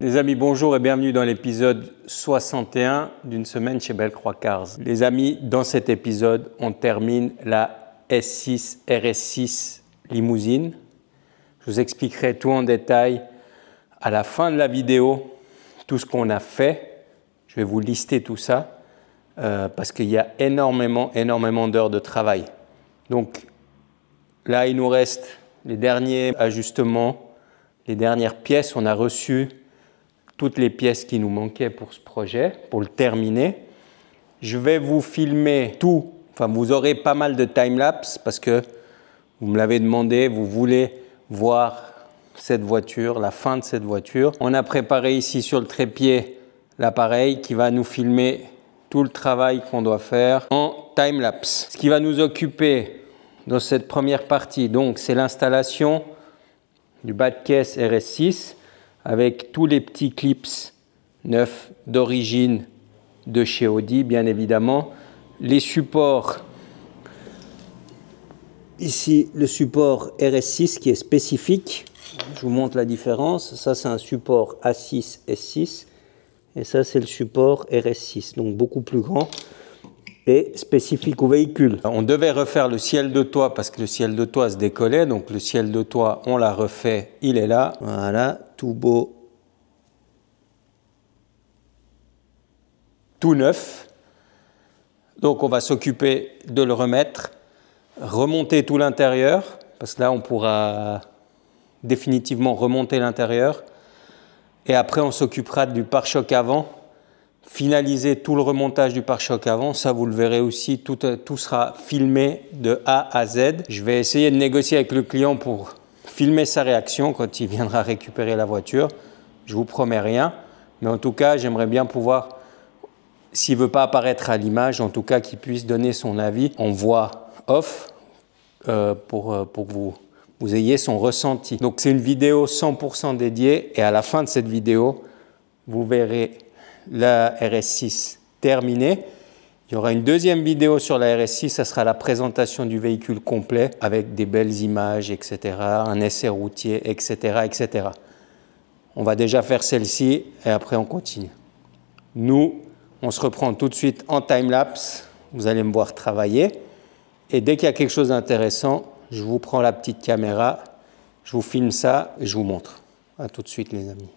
Les amis, bonjour et bienvenue dans l'épisode 61 d'une semaine chez Bellecroix Cars. Les amis, dans cet épisode, on termine la S6 RS6 limousine. Je vous expliquerai tout en détail à la fin de la vidéo, tout ce qu'on a fait. Je vais vous lister tout ça parce qu'il y a énormément d'heures de travail. Donc là, il nous reste les derniers ajustements, les dernières pièces. On a reçu toutes les pièces qui nous manquaient pour ce projet, pour le terminer. Je vais vous filmer tout, enfin vous aurez pas mal de time-lapse parce que vous me l'avez demandé, vous voulez voir cette voiture, la fin de cette voiture. On a préparé ici sur le trépied l'appareil qui va nous filmer tout le travail qu'on doit faire en time-lapse. Ce qui va nous occuper dans cette première partie, donc c'est l'installation du bas de caisse RS6 avec tous les petits clips neufs d'origine de chez Audi, bien évidemment. Les supports, ici le support RS6 qui est spécifique. Je vous montre la différence. Ça, c'est un support A6 S6 et ça, c'est le support RS6, donc beaucoup plus grand et spécifique au véhicule. On devait refaire le ciel de toit parce que le ciel de toit se décollait, donc le ciel de toit, on l'a refait, il est là. Voilà, tout beau, tout neuf. Donc on va s'occuper de le remettre, remonter tout l'intérieur, parce que là on pourra définitivement remonter l'intérieur. Et après on s'occupera du pare-choc avant, finaliser tout le remontage du pare-choc avant. Ça vous le verrez aussi, tout sera filmé de A à Z. Je vais essayer de négocier avec le client pour filmer sa réaction quand il viendra récupérer la voiture. Je vous promets rien, mais en tout cas j'aimerais bien pouvoir, s'il ne veut pas apparaître à l'image, en tout cas qu'il puisse donner son avis en voix off pour que vous ayez son ressenti. Donc c'est une vidéo 100% dédiée et à la fin de cette vidéo, vous verrez la RS6 terminée. Il y aura une deuxième vidéo sur la RS6, ça sera la présentation du véhicule complet avec des belles images, etc., un essai routier, etc., etc. On va déjà faire celle-ci et après on continue. Nous, on se reprend tout de suite en time-lapse. Vous allez me voir travailler. Et dès qu'il y a quelque chose d'intéressant, je vous prends la petite caméra, je vous filme ça et je vous montre. À tout de suite, les amis.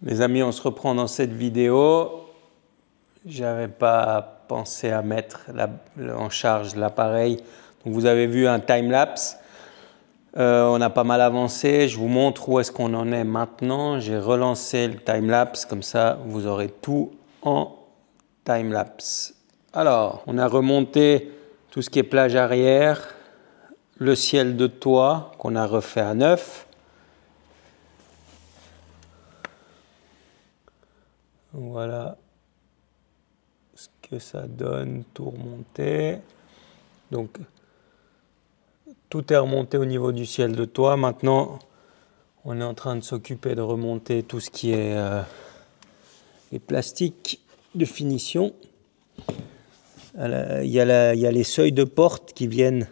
Les amis, on se reprend dans cette vidéo. Je n'avais pas pensé à mettre en charge l'appareil. Donc vous avez vu un time-lapse. On a pas mal avancé. Je vous montre où est-ce qu'on en est maintenant. J'ai relancé le time-lapse. Comme ça, vous aurez tout en time-lapse. Alors, on a remonté tout ce qui est plage arrière, le ciel de toit qu'on a refait à neuf. Voilà ce que ça donne, tout remonté. Donc, tout est remonté au niveau du ciel de toit. Maintenant, on est en train de s'occuper de remonter tout ce qui est les plastiques de finition. Il y a les seuils de porte qui viennent.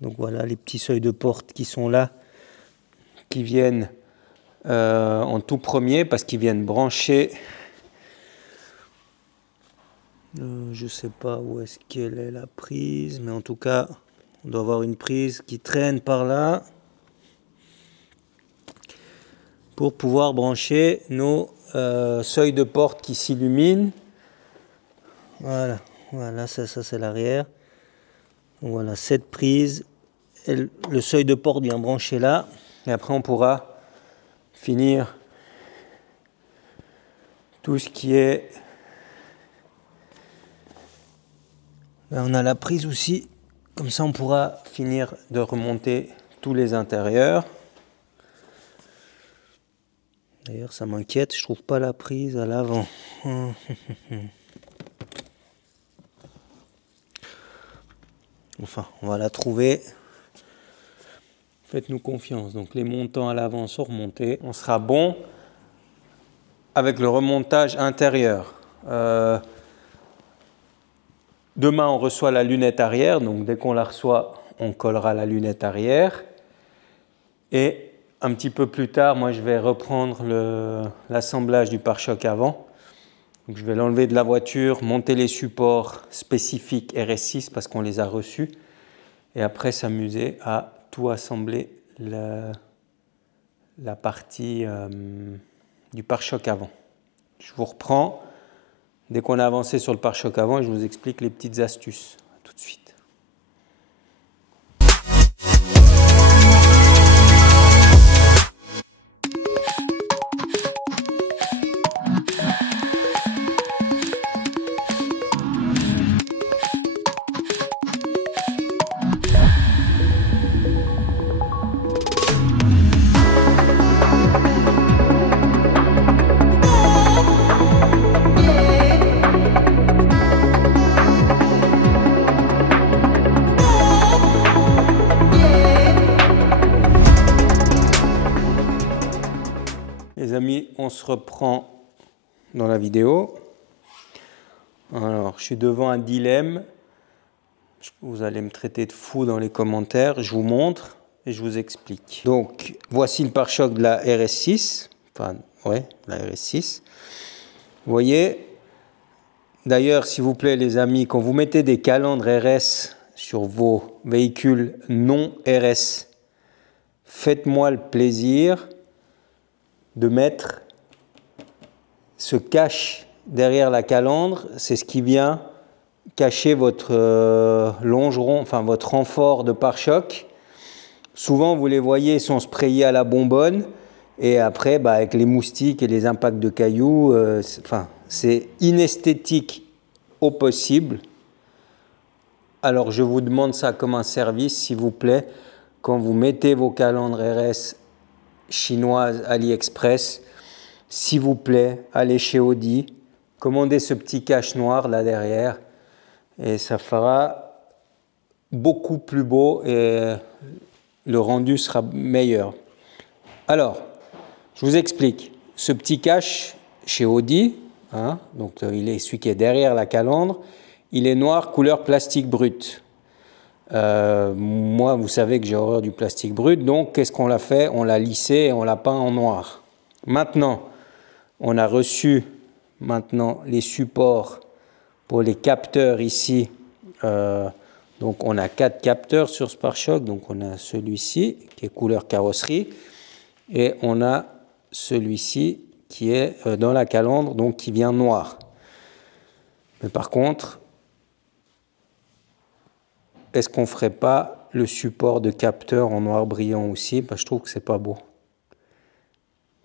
Donc voilà, les petits seuils de porte qui sont là, qui viennent en tout premier parce qu'ils viennent brancher. Je ne sais pas où est-ce qu'elle est la prise, mais en tout cas, on doit avoir une prise qui traîne par là pour pouvoir brancher nos seuils de porte qui s'illuminent. Voilà, voilà, ça c'est l'arrière. Voilà, cette prise, le seuil de porte vient brancher là. Et après, on pourra finir tout ce qui est... Là, on a la prise aussi. Comme ça, on pourra finir de remonter tous les intérieurs. D'ailleurs, ça m'inquiète, je trouve pas la prise à l'avant. Enfin, on va la trouver. Faites-nous confiance. Donc, les montants à l'avant sont remontés. On sera bon avec le remontage intérieur. Demain, on reçoit la lunette arrière. Donc, dès qu'on la reçoit, on collera la lunette arrière. Et un petit peu plus tard, moi, je vais reprendre l'assemblage du pare-choc avant. Donc, je vais l'enlever de la voiture, monter les supports spécifiques RS6 parce qu'on les a reçus. Et après, s'amuser à tout assembler la partie du pare-choc avant. Je vous reprends dès qu'on a avancé sur le pare-choc avant et je vous explique les petites astuces. À tout de suite. Les amis, on se reprend dans la vidéo. Alors, je suis devant un dilemme. Vous allez me traiter de fou dans les commentaires. Je vous montre et je vous explique. Donc, voici le pare-choc de la RS6. Enfin, ouais, la RS6. Vous voyez, d'ailleurs, s'il vous plaît, les amis, quand vous mettez des calandres RS sur vos véhicules non RS, faites-moi le plaisir de mettre ce cache derrière la calandre, c'est ce qui vient cacher votre longeron, enfin votre renfort de pare-choc. Souvent, vous les voyez, ils sont sprayés à la bonbonne et après, avec les moustiques et les impacts de cailloux, c'est inesthétique au possible. Alors, je vous demande ça comme un service, s'il vous plaît, quand vous mettez vos calandres RS chinoise AliExpress, s'il vous plaît, allez chez Audi, commandez ce petit cache noir là derrière et ça fera beaucoup plus beau et le rendu sera meilleur. Alors, je vous explique. Ce petit cache chez Audi, donc il est celui qui est derrière la calandre, il est noir couleur plastique brut. Moi, vous savez que j'ai horreur du plastique brut, donc qu'est-ce qu'on l'a fait? On l'a lissé et on l'a peint en noir. Maintenant, on a reçu les supports pour les capteurs ici. Donc, on a 4 capteurs sur ce pare-choc. Donc, on a celui-ci qui est couleur carrosserie et on a celui-ci qui est dans la calandre, donc qui vient noir. Mais par contre, est-ce qu'on ne ferait pas le support de capteur en noir brillant aussi? Je trouve que ce n'est pas beau.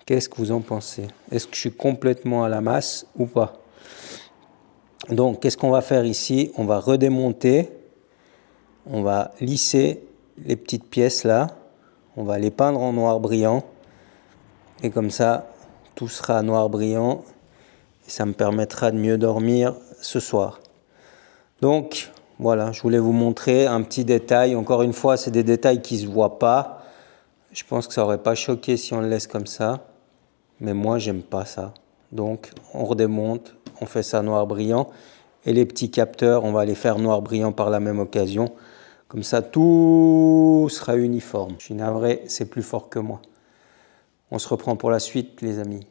Qu'est-ce que vous en pensez? Est-ce que je suis complètement à la masse ou pas? Donc, qu'est-ce qu'on va faire ici? On va redémonter, on va lisser les petites pièces là, on va les peindre en noir brillant et comme ça, tout sera noir brillant et ça me permettra de mieux dormir ce soir. Donc, voilà, je voulais vous montrer un petit détail. Encore une fois, c'est des détails qui ne se voient pas. Je pense que ça n'aurait pas choqué si on le laisse comme ça. Mais moi, j'aime pas ça. Donc, on redémonte, on fait ça noir brillant. Et les petits capteurs, on va les faire noir brillant par la même occasion. Comme ça, tout sera uniforme. Je suis navré, c'est plus fort que moi. On se reprend pour la suite, les amis.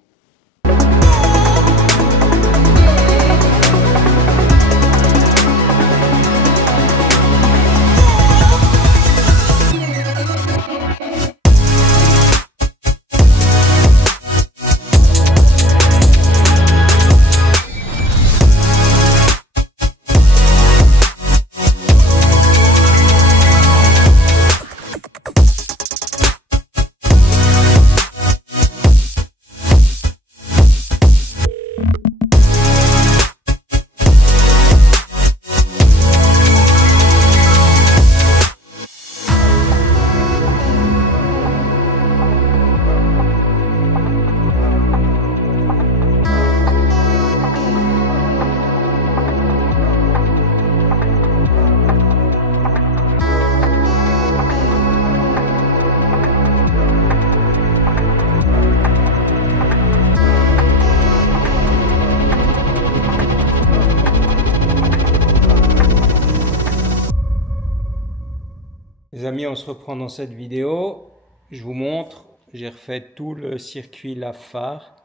amis, on se reprend dans cette vidéo. Je vous montre, j'ai refait tout le circuit lave-phare.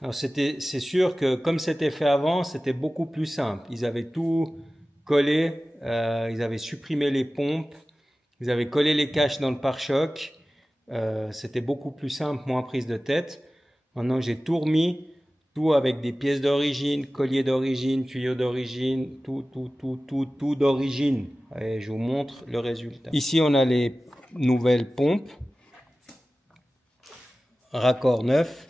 Alors c'est sûr que comme c'était fait avant, c'était beaucoup plus simple. Ils avaient tout collé, ils avaient supprimé les pompes, ils avaient collé les caches dans le pare-choc. C'était beaucoup plus simple, moins prise de tête. Maintenant j'ai tout remis, tout avec des pièces d'origine, collier d'origine, tuyaux d'origine, tout d'origine. Et je vous montre le résultat. Ici on a les nouvelles pompes, raccord neuf,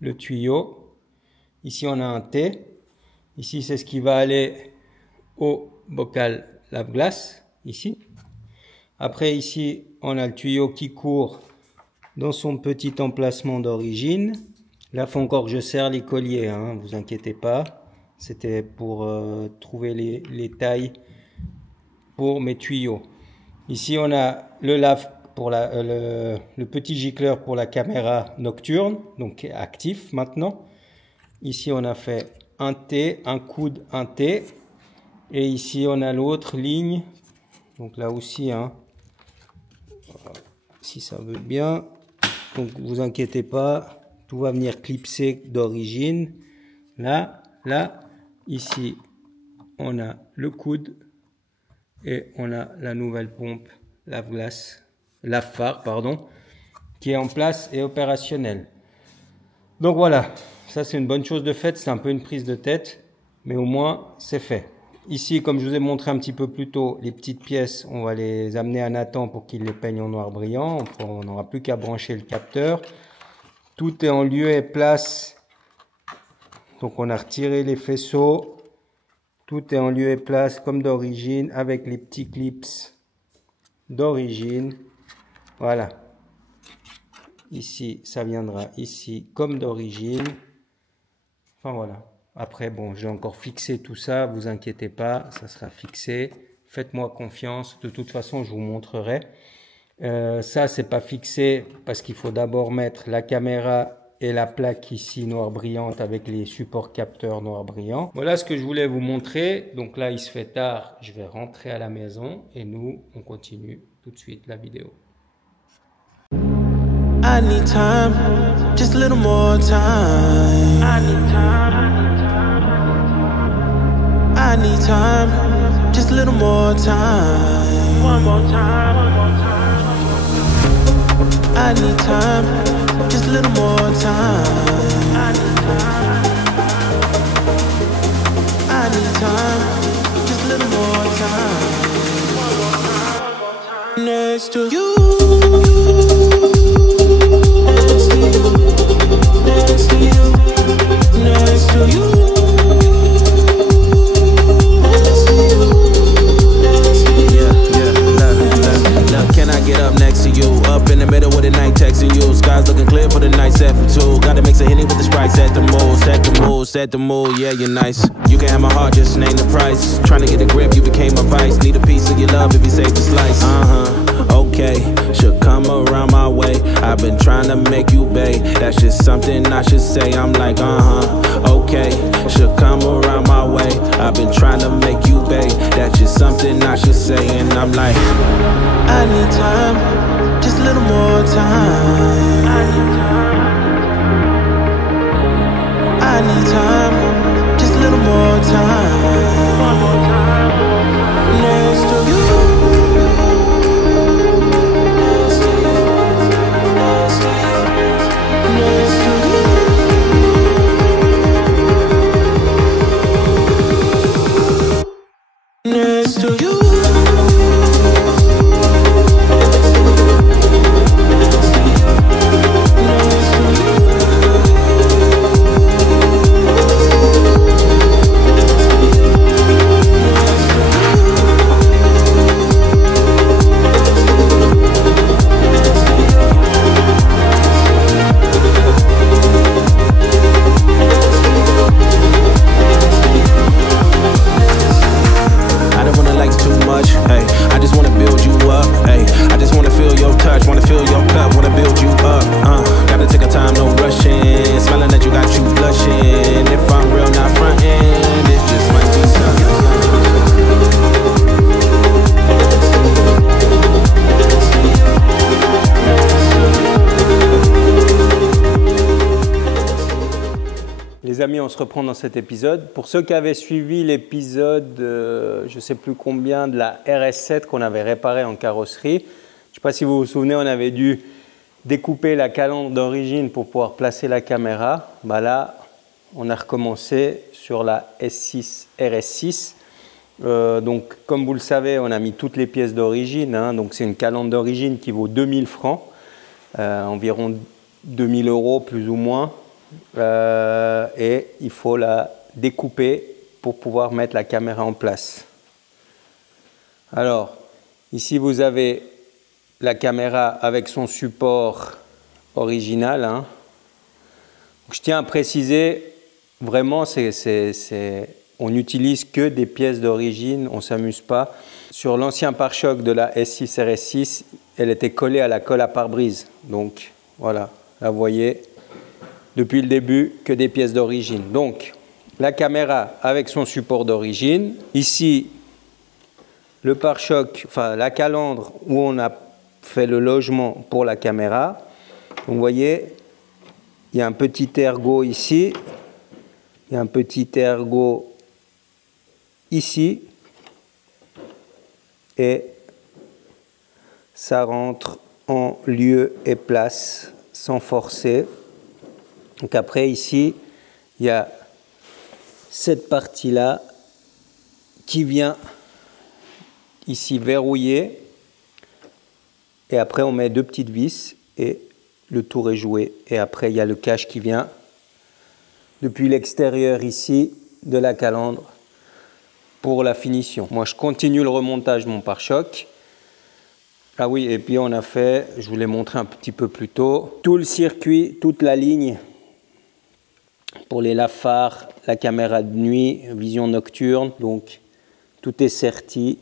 le tuyau. Ici on a un T. Ici c'est ce qui va aller au bocal lave-glace, ici. Après ici on a le tuyau qui court dans son petit emplacement d'origine. Là il faut encore que je serre les colliers, hein, vous inquiétez pas. C'était pour trouver les tailles pour mes tuyaux. Ici on a le lave pour le petit gicleur pour la caméra nocturne, donc actif maintenant. Ici on a fait un T, un coude, un T. Et ici on a l'autre ligne. Donc là aussi, hein, si ça veut bien. Donc vous inquiétez pas, tout va venir clipser d'origine. Là, ici on a le coude et on a la nouvelle pompe lave-phare, pardon, qui est en place et opérationnelle. Donc voilà, ça c'est une bonne chose de faite, c'est un peu une prise de tête, mais au moins c'est fait. Ici, comme je vous ai montré un petit peu plus tôt, les petites pièces, on va les amener à Nathan pour qu'il les peigne en noir brillant. On n'aura plus qu'à brancher le capteur. Tout est en lieu et place. Donc on a retiré les faisceaux. Tout est en lieu et place comme d'origine avec les petits clips d'origine. Voilà. Ici, ça viendra ici comme d'origine. Enfin voilà. Après, bon, j'ai encore fixé tout ça, vous inquiétez pas, ça sera fixé. Faites-moi confiance, de toute façon, je vous montrerai. Ça, c'est pas fixé parce qu'il faut d'abord mettre la caméra et la plaque ici noire brillante avec les supports capteurs noir brillant. Voilà ce que je voulais vous montrer. Donc là, il se fait tard, je vais rentrer à la maison et nous, on continue tout de suite la vidéo. I need time, just a little more time. I need time. I need time, just a little more time. One more time, one more time. I need time, just a little more time. I need time. I need time, just a little more time. One more time, one more time. Next to you. Next to you, next to you, next to you, next to you. Look, can I get up next to you? Up in the middle of the night texting you. Sky's looking clear for the night, set for two. Gotta mix a Henny with the Sprite, set the mood, set the mood, set the mood. Yeah, you're nice. You can have my heart, just name the price. Trying to get a grip, you became my vice. Need a piece of your love if you save the slice. Okay, should come around my way. I've been trying to make you pay. That's just something I should say. I'm like, okay, should come around my way. I've been trying to make you pay. That's just something I should say. And I'm like, I need time, just a little more time. I need time. I need time, just a little more time. One more time. Next to you. Next to you. Next to you. amis, on se reprend dans cet épisode. Pour ceux qui avaient suivi l'épisode, je ne sais plus combien, de la RS7 qu'on avait réparée en carrosserie, je ne sais pas si vous vous souvenez, on avait dû découper la calandre d'origine pour pouvoir placer la caméra. Bah là, on a recommencé sur la S6 RS6. Donc, comme vous le savez, on a mis toutes les pièces d'origine. Hein, donc, c'est une calandre d'origine qui vaut 2000 francs, environ 2000 € plus ou moins. Et il faut la découper pour pouvoir mettre la caméra en place. Alors, ici, vous avez la caméra avec son support original. Hein. Je tiens à préciser, vraiment, on n'utilise que des pièces d'origine, on ne s'amuse pas. Sur l'ancien pare-choc de la S6 RS6, elle était collée à la colle à pare-brise. Donc voilà, là vous voyez, depuis le début, que des pièces d'origine. Donc la caméra avec son support d'origine. Ici, le pare-choc, enfin la calandre où on a fait le logement pour la caméra. Donc, vous voyez, il y a un petit ergot ici, il y a un petit ergot ici, et ça rentre en lieu et place sans forcer. Donc après ici, il y a cette partie-là qui vient ici verrouiller, et après on met deux petites vis et le tour est joué. Et après il y a le cache qui vient depuis l'extérieur ici de la calandre pour la finition. Moi je continue le remontage de mon pare-choc. Ah oui, et puis on a fait, je vous l'ai montré un petit peu plus tôt, tout le circuit, toute la ligne pour les lave-phares, la caméra de nuit, vision nocturne. Donc tout est serti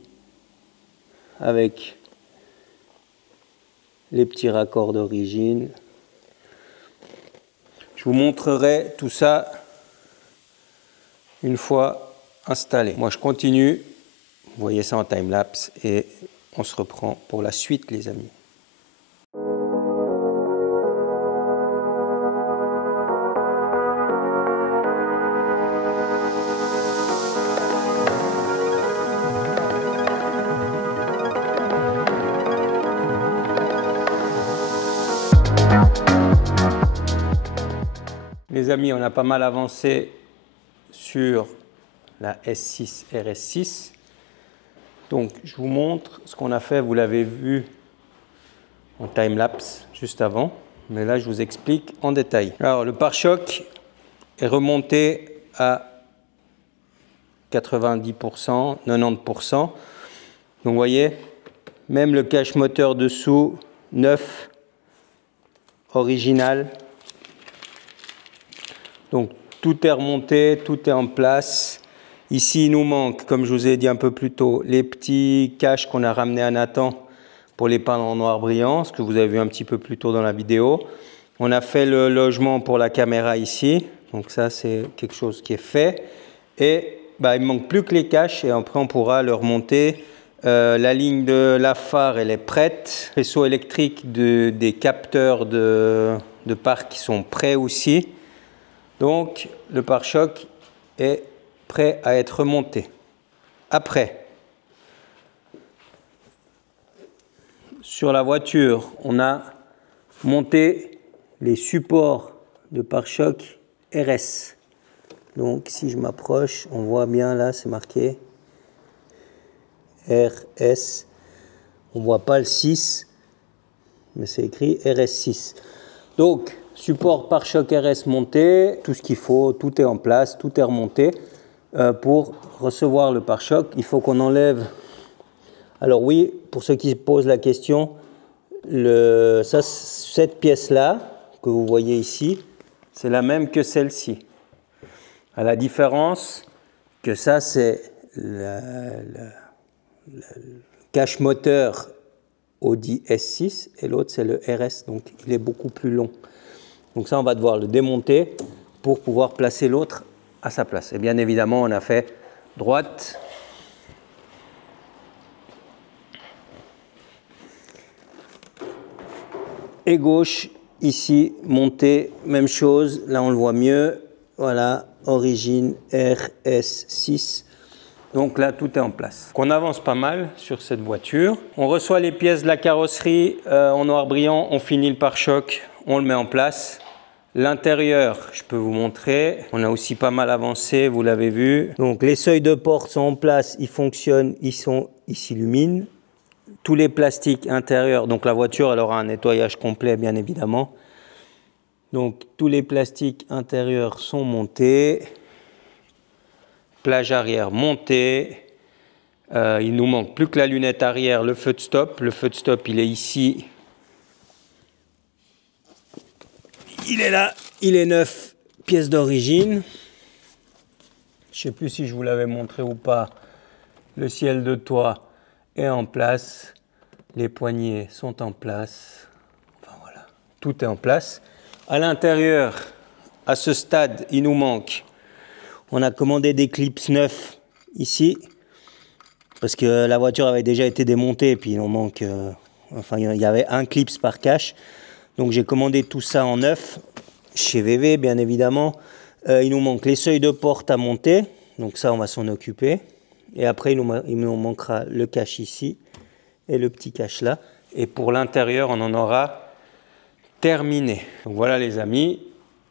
avec les petits raccords d'origine. Je vous montrerai tout ça une fois installé. Moi je continue, vous voyez ça en time-lapse, et on se reprend pour la suite les amis. Les amis, on a pas mal avancé sur la S6 RS6. Donc, je vous montre ce qu'on a fait. Vous l'avez vu en time-lapse juste avant. Mais là, je vous explique en détail. Alors, le pare-choc est remonté à 90%, 90%. Donc, vous voyez, même le cache moteur dessous, neuf, original. Donc tout est remonté, tout est en place. Ici, il nous manque, comme je vous ai dit un peu plus tôt, les petits caches qu'on a ramenés à Nathan pour les peindre en noir brillant, ce que vous avez vu un petit peu plus tôt dans la vidéo. On a fait le logement pour la caméra ici. Donc ça, c'est quelque chose qui est fait. Et bah, il ne manque plus que les caches et après, on pourra le remonter. La ligne de la phare, elle est prête. Les faisceaux électriques des capteurs de parc qui sont prêts aussi. Donc, le pare-choc est prêt à être remonté. Après, sur la voiture, on a monté les supports de pare-choc RS. Donc, si je m'approche, on voit bien là, c'est marqué RS. On ne voit pas le 6, mais c'est écrit RS6. Donc, support pare-choc RS monté, tout ce qu'il faut, tout est en place, tout est remonté. Pour recevoir le pare-choc, il faut qu'on enlève. Alors oui, pour ceux qui se posent la question, cette pièce-là, que vous voyez ici, c'est la même que celle-ci. À la différence que ça, c'est le cache moteur Audi S6 et l'autre, c'est le RS, donc il est beaucoup plus long. Donc ça, on va devoir le démonter pour pouvoir placer l'autre à sa place. Et bien évidemment, on a fait droite et gauche. Ici, monter, même chose. Là, on le voit mieux. Voilà, origine RS6. Donc là, tout est en place. On avance pas mal sur cette voiture. On reçoit les pièces de la carrosserie en noir brillant. On finit le pare-choc, on le met en place. L'intérieur, je peux vous montrer. On a aussi pas mal avancé, vous l'avez vu. Donc les seuils de porte sont en place, ils fonctionnent, ils s'illuminent. Tous les plastiques intérieurs, donc la voiture, elle aura un nettoyage complet, bien évidemment. Donc tous les plastiques intérieurs sont montés. Plage arrière montée. Il nous manque plus que la lunette arrière, le feu de stop. Le feu de stop, il est ici. Il est là, il est neuf, pièce d'origine. Je ne sais plus si je vous l'avais montré ou pas. Le ciel de toit est en place. Les poignées sont en place. Enfin voilà, tout est en place. À l'intérieur, à ce stade, il nous manque. On a commandé des clips neufs ici. Parce que la voiture avait déjà été démontée. Et puis il en manque. Enfin, il y avait un clips par cache. Donc j'ai commandé tout ça en neuf, chez VV bien évidemment. Il nous manque les seuils de porte à monter, donc ça on va s'en occuper. Et après il nous manquera le cache ici et le petit cache là. Et pour l'intérieur on en aura terminé. Donc voilà les amis,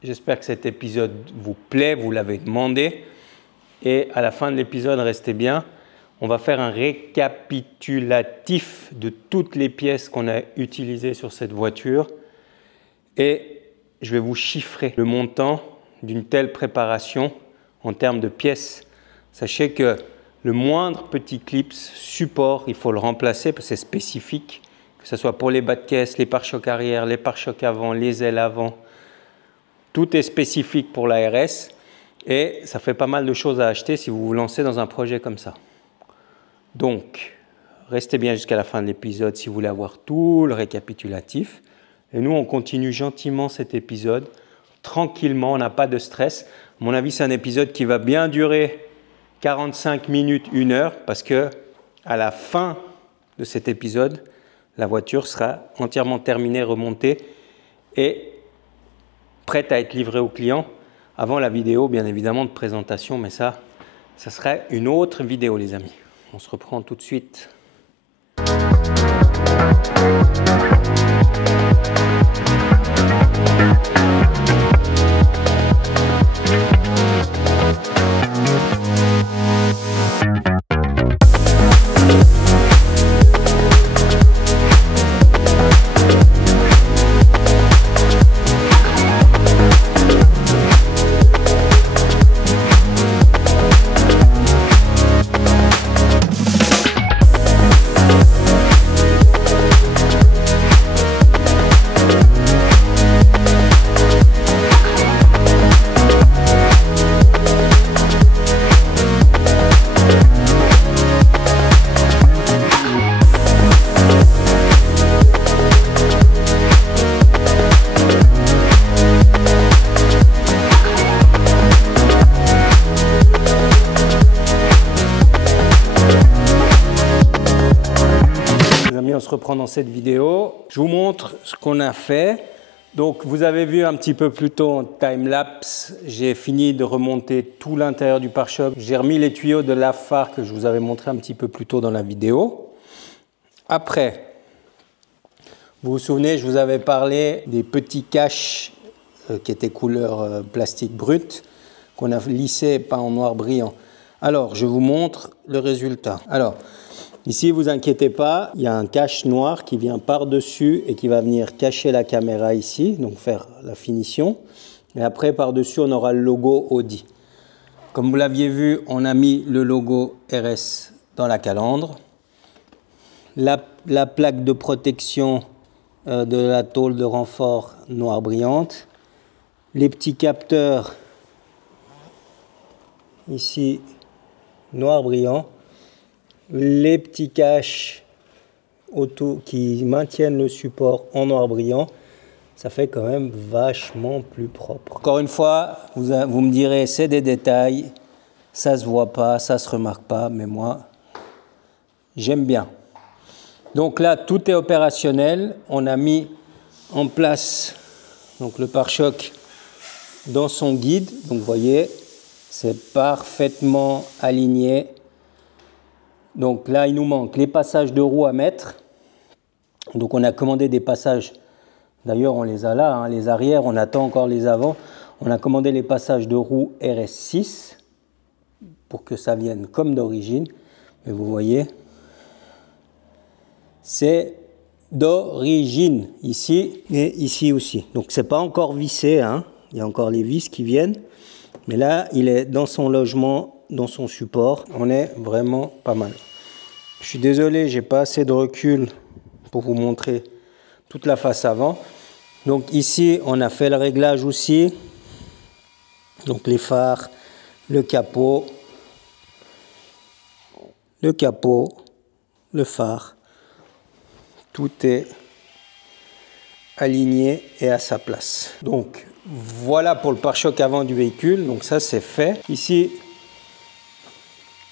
j'espère que cet épisode vous plaît, vous l'avez demandé. Et à la fin de l'épisode, restez bien. On va faire un récapitulatif de toutes les pièces qu'on a utilisées sur cette voiture. Et je vais vous chiffrer le montant d'une telle préparation en termes de pièces. Sachez que le moindre petit clips support, il faut le remplacer parce que c'est spécifique, que ce soit pour les bas de caisse, les pare-chocs arrière, les pare-chocs avant, les ailes avant. Tout est spécifique pour la RS et ça fait pas mal de choses à acheter si vous vous lancez dans un projet comme ça. Donc, restez bien jusqu'à la fin de l'épisode si vous voulez avoir tout le récapitulatif. Et nous, on continue gentiment cet épisode, tranquillement, on n'a pas de stress. À mon avis, c'est un épisode qui va bien durer 45 minutes, 1 heure, parce que à la fin de cet épisode, la voiture sera entièrement terminée, remontée et prête à être livrée au client avant la vidéo, bien évidemment, de présentation. Mais ça serait une autre vidéo, les amis. On se reprend tout de suite. Reprendre dans cette vidéo. Je vous montre ce qu'on a fait. Donc vous avez vu un petit peu plus tôt en time-lapse, j'ai fini de remonter tout l'intérieur du pare-choc. J'ai remis les tuyaux de lave-phare que je vous avais montré un petit peu plus tôt dans la vidéo. Après, vous vous souvenez, je vous avais parlé des petits caches qui étaient couleur plastique brut, qu'on a lissé peint en noir brillant. Alors, je vous montre le résultat. Alors, ici, vous inquiétez pas, il y a un cache noir qui vient par-dessus et qui va venir cacher la caméra ici, donc faire la finition. Et après, par-dessus, on aura le logo Audi. Comme vous l'aviez vu, on a mis le logo RS dans la calandre. La plaque de protection de la tôle de renfort noire brillante. Les petits capteurs ici, noir brillant. Les petits caches auto qui maintiennent le support en noir brillant, ça fait quand même vachement plus propre. Encore une fois, vous me direz, c'est des détails, ça se voit pas, ça se remarque pas, mais moi, j'aime bien. Donc là, tout est opérationnel. On a mis en place donc, le pare-choc dans son guide. Donc vous voyez, C'est parfaitement aligné. Donc là, il nous manque les passages de roues à mettre. Donc on a commandé des passages, d'ailleurs on les a là, hein, les arrières, on attend encore les avant. On a commandé les passages de roues RS6 pour que ça vienne comme d'origine. Mais vous voyez, c'est d'origine ici et ici aussi. Donc c'est pas encore vissé, hein. Il y a encore les vis qui viennent. Mais là, il est dans son logement, dans son support. On est vraiment pas mal. Je suis désolé, j'ai pas assez de recul pour vous montrer toute la face avant. Donc ici, on a fait le réglage aussi. Donc les phares, le capot, le phare. Tout est aligné et à sa place. Donc voilà pour le pare-choc avant du véhicule. Donc ça c'est fait. Ici,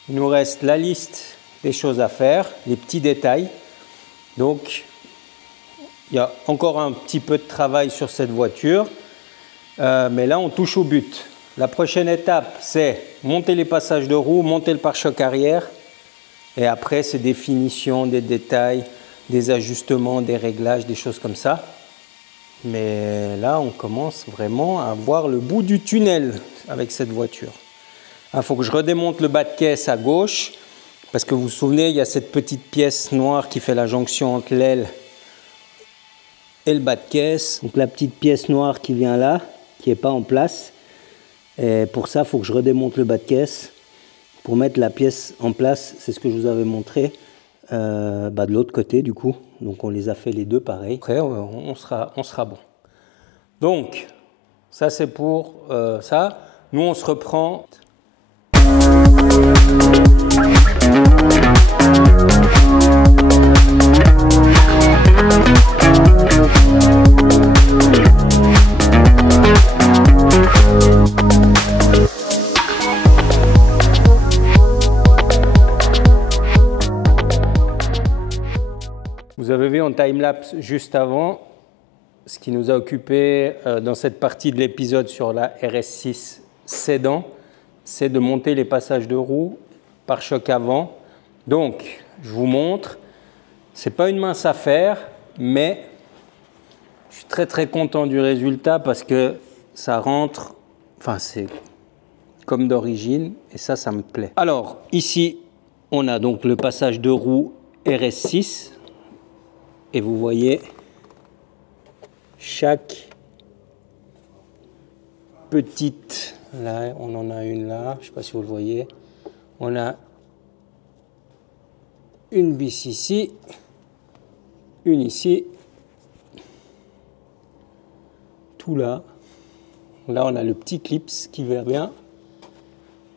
il nous reste la liste des choses à faire, les petits détails. Donc il y a encore un petit peu de travail sur cette voiture. Mais là on touche au but. La prochaine étape, c'est monter les passages de roues, monter le pare-choc arrière. Et après, c'est des finitions, des détails, des ajustements, des réglages, des choses comme ça. Mais là, on commence vraiment à voir le bout du tunnel avec cette voiture. Il faut que je redémonte le bas de caisse à gauche. Parce que vous vous souvenez, il y a cette petite pièce noire qui fait la jonction entre l'aile et le bas de caisse. Donc la petite pièce noire qui vient là, qui n'est pas en place. Et pour ça, il faut que je redémonte le bas de caisse pour mettre la pièce en place. C'est ce que je vous avais montré de l'autre côté du coup. Donc on les a fait les deux pareil. Après, on sera bon. Donc, ça c'est pour ça. Nous, on se reprend. Vous avez vu en time-lapse juste avant, ce qui nous a occupé dans cette partie de l'épisode sur la RS6 Sedan, c'est de monter les passages de roues par choc avant. Donc, je vous montre, ce n'est pas une mince affaire, mais je suis très content du résultat parce que ça rentre, enfin c'est comme d'origine et ça me plaît. Alors, ici, on a donc le passage de roue RS6. Et vous voyez, chaque petite, là on en a une là, je ne sais pas si vous le voyez, on a une vis ici, une ici, tout là. Là on a le petit clips qui va bien,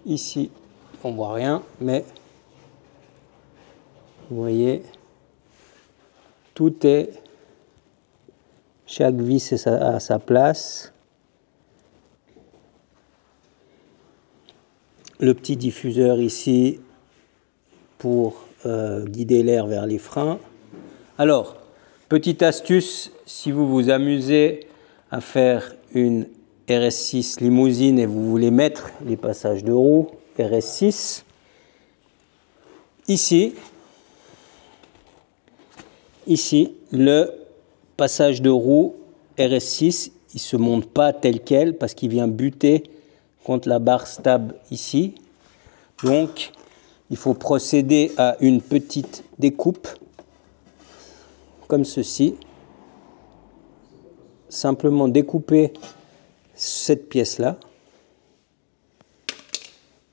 ici on ne voit rien, mais vous voyez, tout est, chaque vis est à sa place. Le petit diffuseur ici pour guider l'air vers les freins. Alors, petite astuce, si vous vous amusez à faire une RS6 limousine et vous voulez mettre les passages de roues RS6, ici, le passage de roue RS6, il ne se monte pas tel quel parce qu'il vient buter contre la barre stable ici. Donc, il faut procéder à une petite découpe comme ceci. Simplement découper cette pièce-là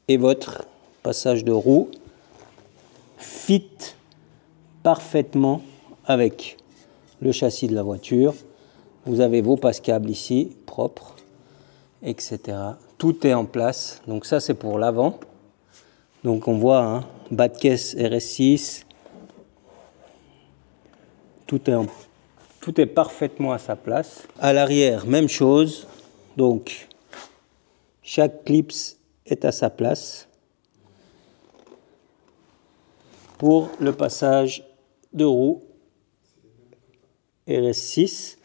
et votre passage de roue fit parfaitement avec le châssis de la voiture. Vous avez vos passes-câbles ici, propres, etc. Tout est en place. Donc ça, c'est pour l'avant. Donc on voit, hein, bas de caisse RS6. Tout est parfaitement à sa place. À l'arrière, même chose. Donc, chaque clips est à sa place pour le passage de roue RS6.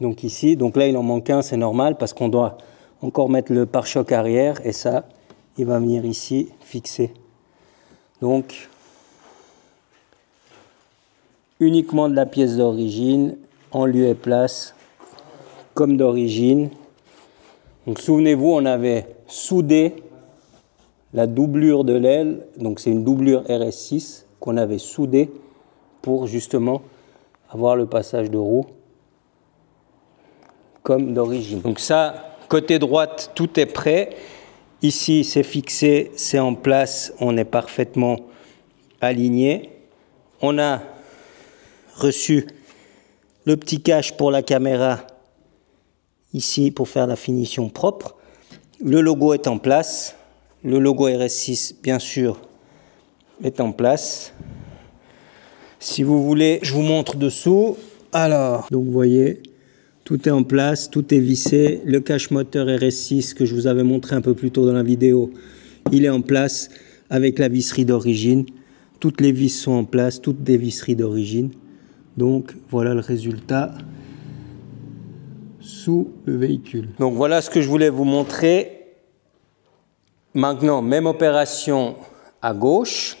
Donc ici, donc là il en manque un, c'est normal parce qu'on doit encore mettre le pare-choc arrière et ça, il va venir ici fixer. Donc, uniquement de la pièce d'origine, en lieu et place, comme d'origine. Donc souvenez-vous, on avait soudé la doublure de l'aile, donc c'est une doublure RS6 qu'on avait soudée pour justement avoir le passage de roue comme d'origine. Donc ça, côté droite, tout est prêt. Ici, c'est fixé, c'est en place, on est parfaitement aligné. On a reçu le petit cache pour la caméra ici pour faire la finition propre. Le logo est en place. Le logo RS6, bien sûr, est en place. Si vous voulez, je vous montre dessous. Alors, donc vous voyez, tout est en place, tout est vissé. Le cache moteur RS6 que je vous avais montré un peu plus tôt dans la vidéo, il est en place avec la visserie d'origine. Toutes les vis sont en place, toutes des visseries d'origine. Donc voilà le résultat sous le véhicule. Donc voilà ce que je voulais vous montrer. Maintenant, même opération à gauche.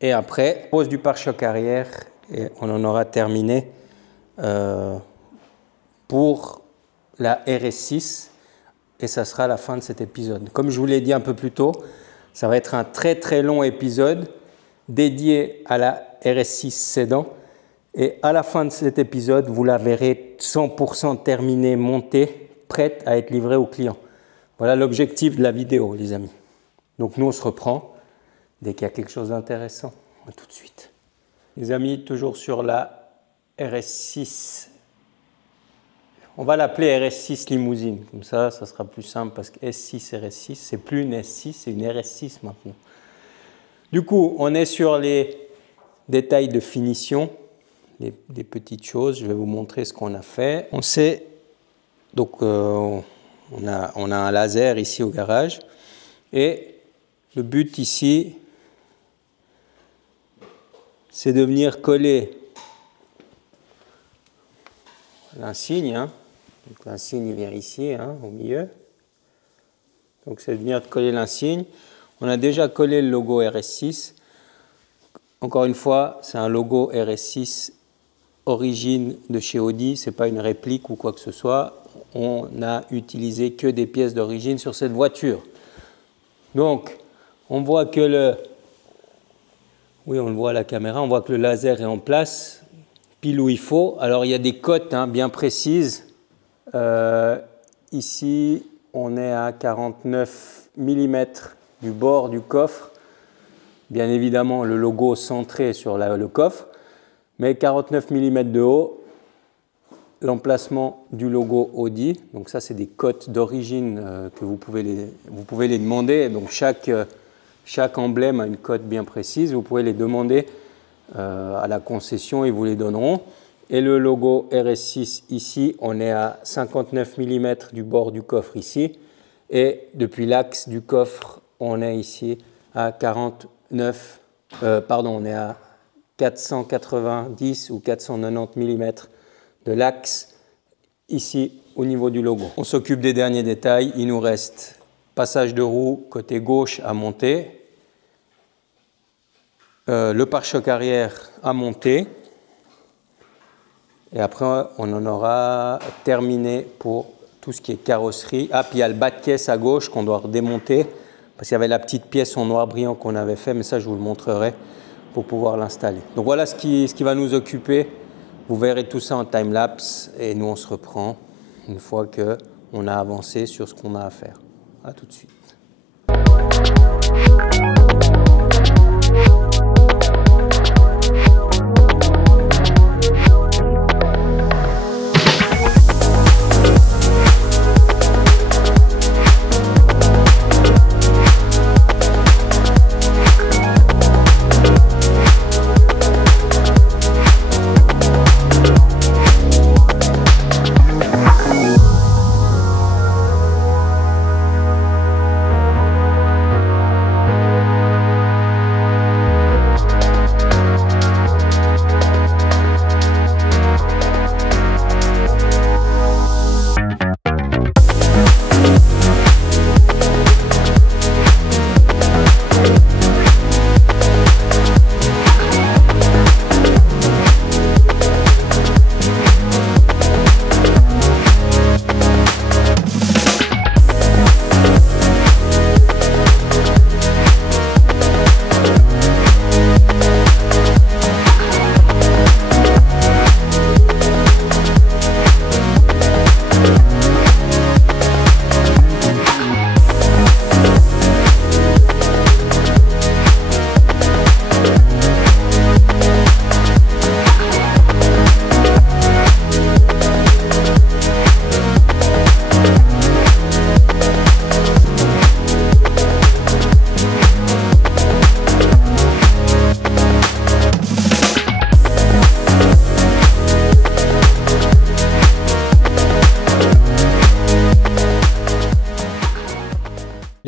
Et après, pose du pare-choc arrière et on en aura terminé pour la RS6. Et ça sera la fin de cet épisode. Comme je vous l'ai dit un peu plus tôt, ça va être un très très long épisode dédié à la RS6 Sédan. Et à la fin de cet épisode, vous la verrez 100% terminée, montée, prête à être livrée au client. Voilà l'objectif de la vidéo, les amis. Donc nous, on se reprend dès qu'il y a quelque chose d'intéressant. À tout de suite. Les amis, toujours sur la RS6. On va l'appeler RS6 limousine. Comme ça sera plus simple parce que S6, RS6, c'est plus une S6, c'est une RS6 maintenant. Du coup, on est sur les détails de finition. Des petites choses, je vais vous montrer ce qu'on a fait. On sait, donc on a un laser ici au garage et le but ici, c'est de venir coller l'insigne. Donc l'insigne il vient ici, au milieu. Donc c'est de venir coller l'insigne. On a déjà collé le logo RS6. Encore une fois, c'est un logo RS6 origine de chez Audi, ce n'est pas une réplique ou quoi que ce soit. On n'a utilisé que des pièces d'origine sur cette voiture. Donc, on voit que le... Oui, on le voit à la caméra, on voit que le laser est en place, pile où il faut. Alors, il y a des cotes bien précises. Ici, on est à 49 mm du bord du coffre. Bien évidemment, le logo centré sur le coffre. Mais 49 mm de haut, l'emplacement du logo Audi. Donc ça, c'est des cotes d'origine que vous pouvez les demander. Donc chaque emblème a une cote bien précise. Vous pouvez les demander à la concession, ils vous les donneront. Et le logo RS6 ici, on est à 59 mm du bord du coffre ici. Et depuis l'axe du coffre, on est ici à 490 ou 490 mm de l'axe ici au niveau du logo. On s'occupe des derniers détails. Il nous reste passage de roue côté gauche à monter, le pare-choc arrière à monter et après on en aura terminé pour tout ce qui est carrosserie. Ah, puis il y a le bas de caisse à gauche qu'on doit redémonter parce qu'il y avait la petite pièce en noir brillant qu'on avait fait, mais ça je vous le montrerai pour pouvoir l'installer. Donc voilà ce qui va nous occuper. Vous verrez tout ça en time-lapse et nous on se reprend une fois qu'on a avancé sur ce qu'on a à faire. À tout de suite.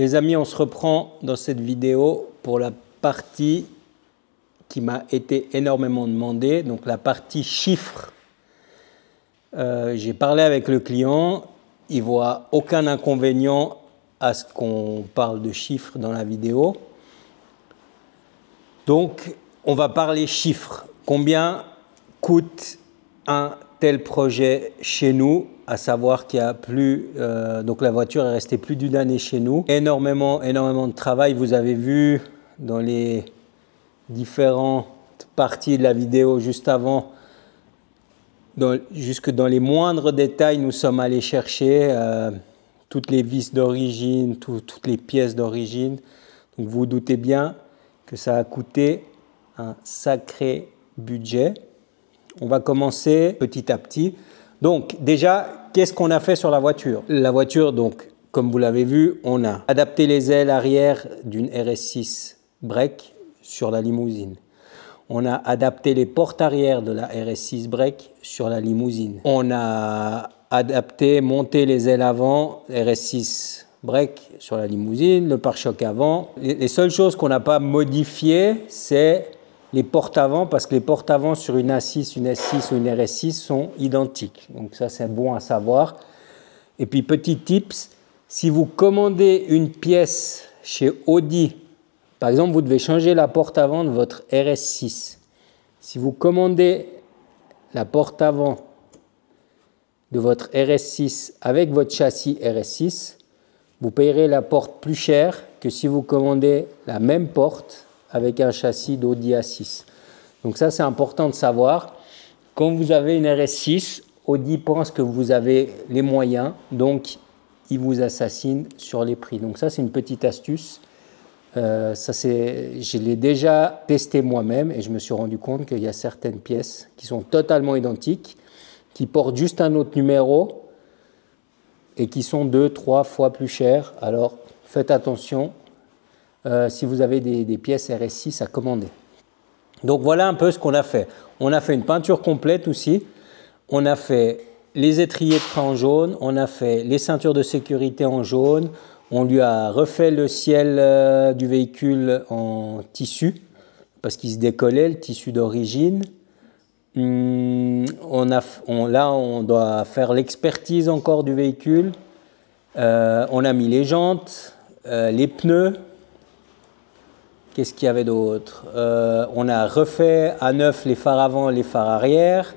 Les amis, on se reprend dans cette vidéo pour la partie qui m'a été énormément demandée, donc la partie chiffres. J'ai parlé avec le client, il ne voit aucun inconvénient à ce qu'on parle de chiffres dans la vidéo. Donc, on va parler chiffres. Combien coûte un tel projet chez nous, à savoir qu'il y a plus, donc la voiture est restée plus d'une année chez nous. Énormément de travail. Vous avez vu dans les différentes parties de la vidéo juste avant, jusque dans les moindres détails, nous sommes allés chercher toutes les vis d'origine, toutes les pièces d'origine. Donc vous vous doutez bien que ça a coûté un sacré budget. On va commencer petit à petit. Donc déjà, qu'est-ce qu'on a fait sur la voiture? La voiture, donc, comme vous l'avez vu, on a adapté les ailes arrière d'une RS6 break sur la limousine. On a adapté les portes arrière de la RS6 break sur la limousine. On a adapté, monté les ailes avant RS6 break sur la limousine, le pare-choc avant. Les seules choses qu'on n'a pas modifiées, c'est les portes avant, parce que les portes avant sur une A6, une S6 ou une RS6 sont identiques. Donc ça, c'est bon à savoir. Et puis, petit tips, si vous commandez une pièce chez Audi, par exemple, vous devez changer la porte avant de votre RS6. Si vous commandez la porte avant de votre RS6 avec votre châssis RS6, vous payerez la porte plus cher que si vous commandez la même porte avec un châssis d'Audi A6. Donc ça, c'est important de savoir. Quand vous avez une RS6, Audi pense que vous avez les moyens, donc il vous assassine sur les prix. Donc ça, c'est une petite astuce. Je l'ai déjà testé moi-même et je me suis rendu compte qu'il y a certaines pièces qui sont totalement identiques, qui portent juste un autre numéro et qui sont 2-3 fois plus chères. Alors, faites attention. Si vous avez des pièces RS6 à commander. Donc voilà un peu ce qu'on a fait. On a fait une peinture complète aussi. On a fait les étriers de frein en jaune. On a fait les ceintures de sécurité en jaune. On lui a refait le ciel du véhicule en tissu parce qu'il se décollait, le tissu d'origine. Là, on doit faire l'expertise encore du véhicule. On a mis les jantes, les pneus. Qu'est-ce qu'il y avait d'autre? On a refait à neuf les phares avant et les phares arrière.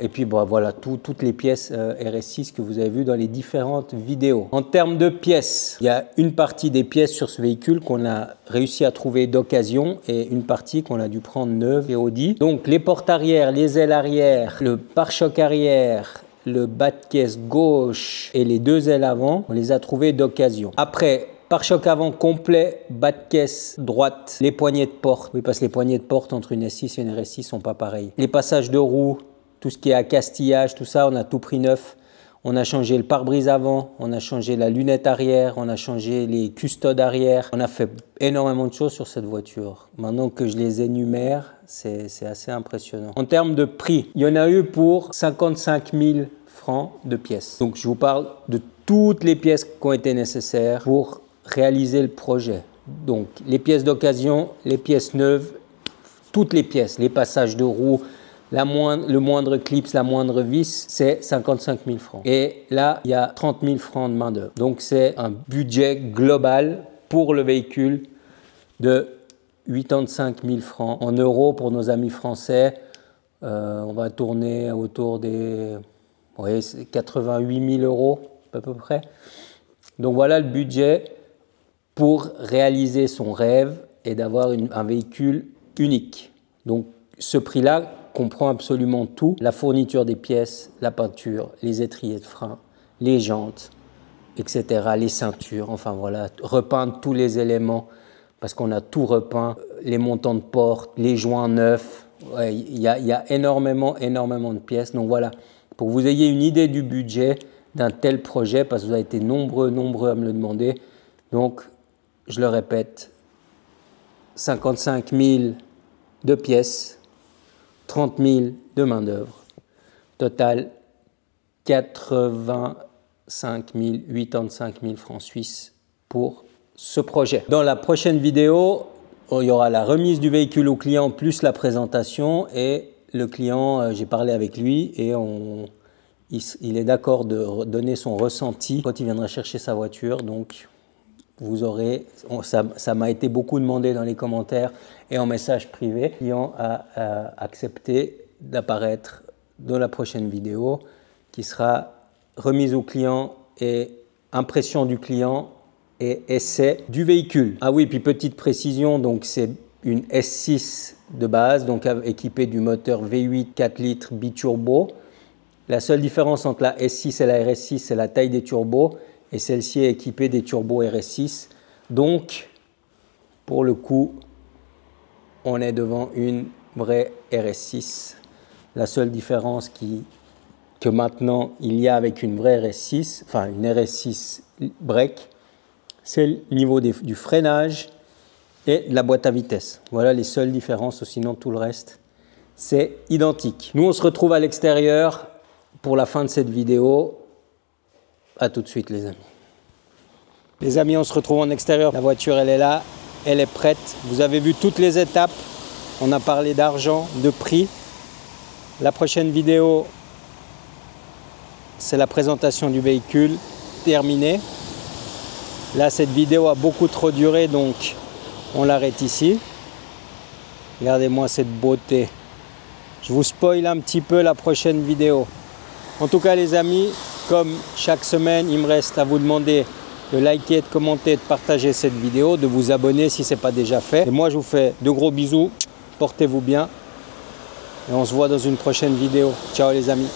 Et puis bon, voilà, toutes les pièces RS6 que vous avez vues dans les différentes vidéos. En termes de pièces, il y a une partie des pièces sur ce véhicule qu'on a réussi à trouver d'occasion et une partie qu'on a dû prendre neuve et Audi. Donc les portes arrière, les ailes arrière, le pare-choc arrière, le bas de caisse gauche et les deux ailes avant, on les a trouvées d'occasion. Après, pare-choc avant complet, bas de caisse droite, les poignées de porte. Oui, parce que les poignées de porte entre une S6 et une RS6 ne sont pas pareilles. Les passages de roues, tout ce qui est accastillage, tout ça, on a tout pris neuf. On a changé le pare-brise avant, on a changé la lunette arrière, on a changé les custodes arrière. On a fait énormément de choses sur cette voiture. Maintenant que je les énumère, c'est assez impressionnant. En termes de prix, il y en a eu pour 55 000 francs de pièces. Donc je vous parle de toutes les pièces qui ont été nécessaires pour réaliser le projet. Donc les pièces d'occasion, les pièces neuves, toutes les pièces, les passages de roues, le moindre clips, la moindre vis, c'est 55 000 francs. Et là, il y a 30 000 francs de main d'œuvre. Donc c'est un budget global pour le véhicule de 85 000 francs. En euros, pour nos amis français, on va tourner autour des 88 000 euros à peu près. Donc voilà le budget pour réaliser son rêve et d'avoir un véhicule unique. Donc ce prix-là comprend absolument tout, la fourniture des pièces, la peinture, les étriers de frein, les jantes, etc., les ceintures, enfin voilà, repeindre tous les éléments parce qu'on a tout repeint, les montants de porte, les joints neufs, ouais, il y a énormément de pièces. Donc voilà, pour que vous ayez une idée du budget d'un tel projet, parce que vous avez été nombreux à me le demander. Donc, je le répète, 55 000 de pièces, 30 000 de main-d'œuvre. Total, 88 85 000 francs suisses pour ce projet. Dans la prochaine vidéo, il y aura la remise du véhicule au client plus la présentation, et le client, j'ai parlé avec lui et il est d'accord de donner son ressenti quand il viendra chercher sa voiture. Donc vous aurez, ça m'a été beaucoup demandé dans les commentaires et en message privé. Le client a accepté d'apparaître dans la prochaine vidéo qui sera remise au client et impression du client et essai du véhicule. Ah oui, puis petite précision, donc c'est une S6 de base, donc équipée du moteur V8 4 litres biturbo. La seule différence entre la S6 et la RS6, c'est la taille des turbos, et celle-ci est équipée des turbos RS6. Donc, pour le coup, on est devant une vraie RS6. La seule différence que maintenant il y a avec une vraie RS6, enfin une RS6 break, c'est le niveau du freinage et de la boîte à vitesse. Voilà les seules différences, sinon tout le reste, c'est identique. Nous, on se retrouve à l'extérieur pour la fin de cette vidéo. À tout de suite, les amis. Les amis, on se retrouve en extérieur. La voiture, elle est là, elle est prête. Vous avez vu toutes les étapes. On a parlé d'argent, de prix. La prochaine vidéo, c'est la présentation du véhicule terminée. Là, cette vidéo a beaucoup trop duré, donc on l'arrête ici. Regardez-moi cette beauté. Je vous spoil un petit peu la prochaine vidéo. En tout cas, les amis, comme chaque semaine, il me reste à vous demander de liker, de commenter, de partager cette vidéo, de vous abonner si ce n'est pas déjà fait. Et moi, je vous fais de gros bisous. Portez-vous bien. Et on se voit dans une prochaine vidéo. Ciao les amis.